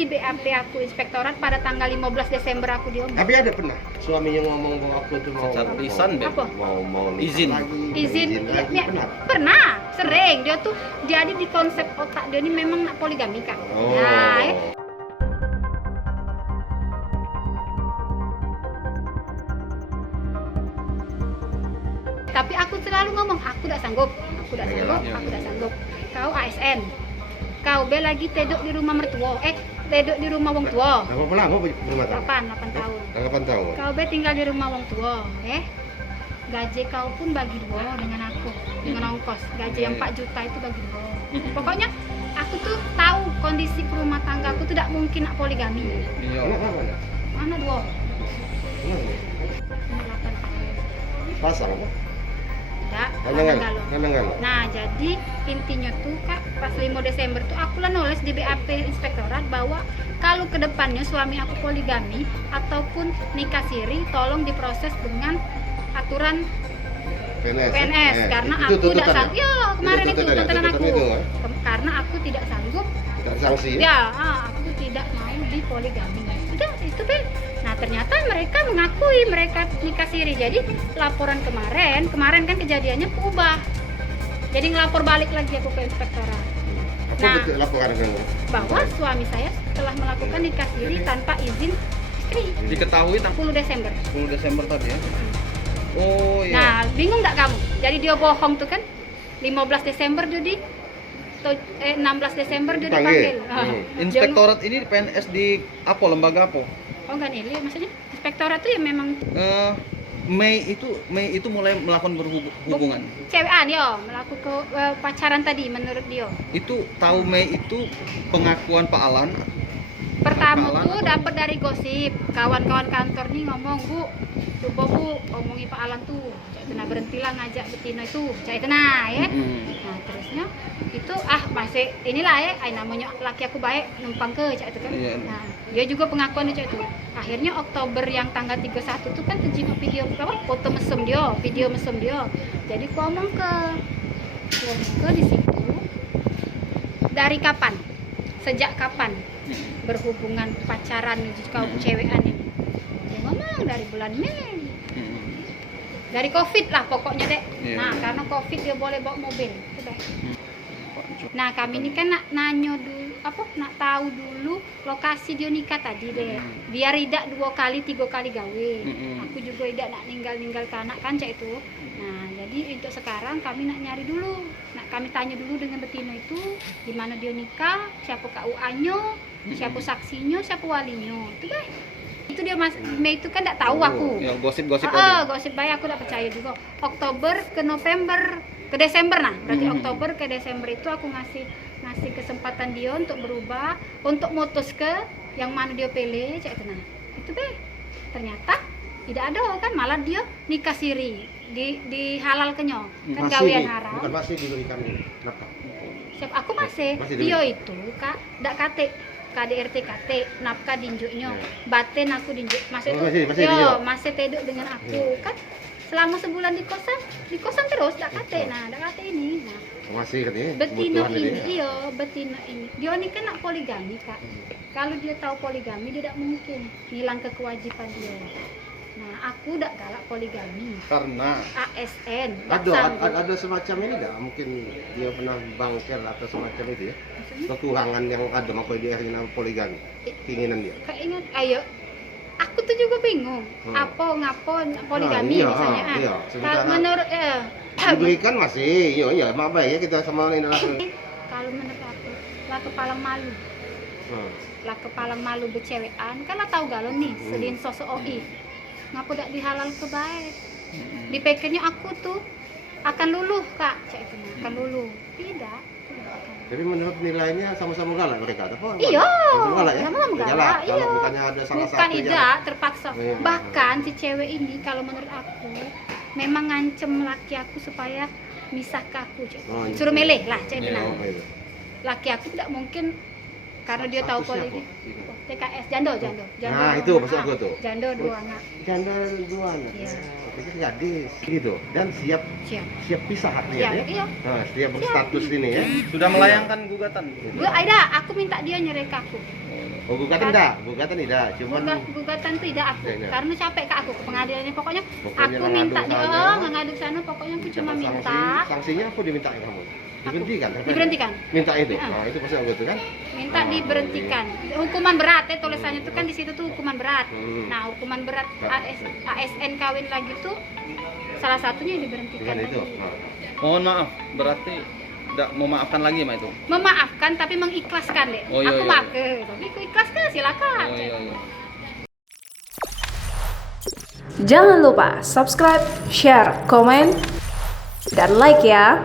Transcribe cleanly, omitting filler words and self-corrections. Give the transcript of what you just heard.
di BAP aku inspektorat pada tanggal 15 Desember aku diomong. Tapi ada pernah suaminya ngomong bahwa aku tuh mau Secara lisan, Beb. Apa? mau nikah Izin. lagi, Izin lagi, ya, pernah. pernah sering dia tuh jadi di konsep otak dia ini memang nak poligami Kak. Oh. Nah, tapi aku selalu ngomong aku tidak sanggup, aku tidak sanggup, Iya. aku tidak sanggup. Kau ASN, kau be lagi tedok di rumah mertua, tedok di rumah wong tua. Berapa lama berumah tangga? 8 tahun. 8 tahun. Kau be tinggal di rumah wong tua, gaji kau pun bagi dua dengan aku, dengan ongkos. Gaji yang 4 juta itu bagi dua. Pokoknya aku tuh tahu kondisi rumah tangga aku tuh tidak mungkin nak poligami. Iya. Kenapa enggak? Mana dua? Kenapa? Umur 8 tahun. Pasang apa? Tidak, Kadang-kadang. Kadang-kadang. Nah, jadi intinya tuh Kak, pas 5 Desember tuh aku lah nulis di BAP inspektorat bahwa kalau kedepannya suami aku poligami ataupun nikah siri, tolong diproses dengan aturan PNS karena Itu aku tidak tuntutannya? sanggup. Ya, kemarin itu tuntutannya, tuntutan aku. tuntutan itu, ya? Karena aku tidak sanggup. Tidak sanksi ya? Ya, aku tidak mau dipoligami. Udah, itu Ben. Nah, ternyata mereka mengakui mereka nikah siri. Jadi, laporan kemarin kan kejadiannya ubah. Jadi ngelapor balik lagi aku ke inspektorat. Apa Nah. betul laporan kamu? Bahwa suami saya telah melakukan nikah siri tanpa izin istri. Diketahui tanggal 10 Desember. 10 Desember tadi ya. Oh iya. Nah, bingung nggak kamu? Jadi dia bohong tuh kan? 15 Desember dia 16 Desember dia Dipanggil. dipanggil. Inspektorat ini PNS di apa, lembaga apa? Oh enggak nih, maksudnya inspektorat tuh ya memang Mei itu mulai melakukan berhubungan. cewekan yo, melakukan pacaran tadi menurut dia. Itu tahu Mei itu pengakuan Pak Alan. Pertama Bakalan tuh atau- dapat dari gosip, kawan-kawan kantor nih ngomong, Bu, coba Bu, omongin Pak Alan tuh. Cak itu nah berhentilah ngajak betina itu. Cak itu nah ya. Nah, terusnya itu masih inilah ya, namanya laki aku baik numpang ke cak itu kan. Iya. Nah, dia juga pengakuan cak itu. Akhirnya Oktober yang tanggal 31 itu kan terjadi video apa? Foto mesum dia, video mesum dia. Jadi aku ngomong ke di situ. Dari kapan? Sejak kapan berhubungan pacaran kau cewekan ini? Dia ngomong dari bulan Mei. Dari Covid lah pokoknya dek. Iya. Nah, karena Covid dia boleh bawa mobil. Udah. Nah, kami ini kan nak nanya dulu, nak tahu dulu lokasi dia nikah tadi deh. Biar tidak 2 kali 3 kali gawe. Aku juga tidak nak ninggal ke anak kan cak itu. Nah, jadi untuk sekarang kami nak nyari dulu. Nak kami tanya dulu dengan betina itu di mana dia nikah, siapa KUA-nya, siapa saksinya, siapa walinya. Itu deh. Itu dia Mas Mei itu kan tidak tahu aku. Ya, gosip-gosip Gosip baik aku tidak percaya juga. Oktober ke November ke Desember nah. Berarti Oktober ke Desember itu aku ngasih kesempatan dia untuk berubah, untuk mutus ke yang mana dia pilih cak itu nah. Itu deh. Ternyata tidak ada kan, malah dia nikah siri di halal kenyo kan gawean haram. Bukan masih diberikan nafkah. Siap aku masih Masih dia itu Kak ndak kate KDRT KT nafkah dinjuknya batin aku dinjuk masih Oh, itu masih dinjuk. masih teduk dengan aku kan selama sebulan di kosan terus ndak kate ndak kate ini nah Masih katanya. betina kebutuhan ini dia. betina ini dia ini kan nak poligami Kak. Kalau dia tahu poligami dia tidak mungkin hilang ke kewajiban dia. Nah, aku udah galak poligami. karena ASN. Ada semacam ini enggak? Mungkin dia pernah bangkel atau semacam itu ya. Kekurangan yang ada makanya dia ingin poligami. Keinginan dia. Keinget, ayo. Aku tuh juga bingung. Ngapo poligami Iya, misalnya. iya. Kalau Sementara- menurut Diberikan masih, iya, maaf ya kita sama ini lah. kalau menurut aku, lah kepalang malu. Lah kepalang malu bercewekan, kan lah tahu galon nih, sedin sosok OI. Ngapa tidak dihalal ke baik? Dipikirnya aku tuh akan luluh Kak, cak itu akan luluh. Tidak. Tapi menurut nilainya sama-sama galak mereka, apa? Iya, Sama-sama galak ya? sama-sama galak, Galak, iya. Kalau bukannya ada salah Bukan satu tidak terpaksa. Iya. Bahkan si cewek ini kalau menurut aku memang ngancem laki aku supaya misah ke aku, cak. Oh, iya. Suruh milih lah, cak itu Iya. nah. Laki aku tidak mungkin karena dia tahu Statusnya politik. apa? TKS jando. Nah, itu maksud aku tuh. Jando 2 anak. Janda dua anak. Iya. Itu gadis gitu dan siap Siap. pisah artinya ya. Iya. Nah, siap berstatus ini ya. sudah melayangkan gugatan. Aida, aku minta dia nyerek aku. Oh, gugatan tidak, cuman Gugatan tuh tidak aku, Tidak. karena capek ke aku ke pengadilannya. Pokoknya Pokoknya aku minta ngadu sana. ngadu sana. Pokoknya aku cuma dapat minta sanksinya apa diminta kamu? Diberhentikan? diberhentikan. Minta itu. Heeh. Nah, itu pasti gitu kan? Minta Oh, diberhentikan. Hukuman berat ya tulisannya tuh kan di situ tuh hukuman berat. Hmm. Nah, hukuman berat ASN kawin lagi tuh salah satunya yang diberhentikan Dengan itu. lagi. Nah. Mohon maaf, berarti tidak memaafkan lagi Mak itu. Memaafkan tapi mengikhlaskan deh. Oh, iya, Aku iya. maaf ke, tapi aku ikhlaskan silakan. Oh iya iya. Jangan lupa subscribe, share, komen, dan like ya.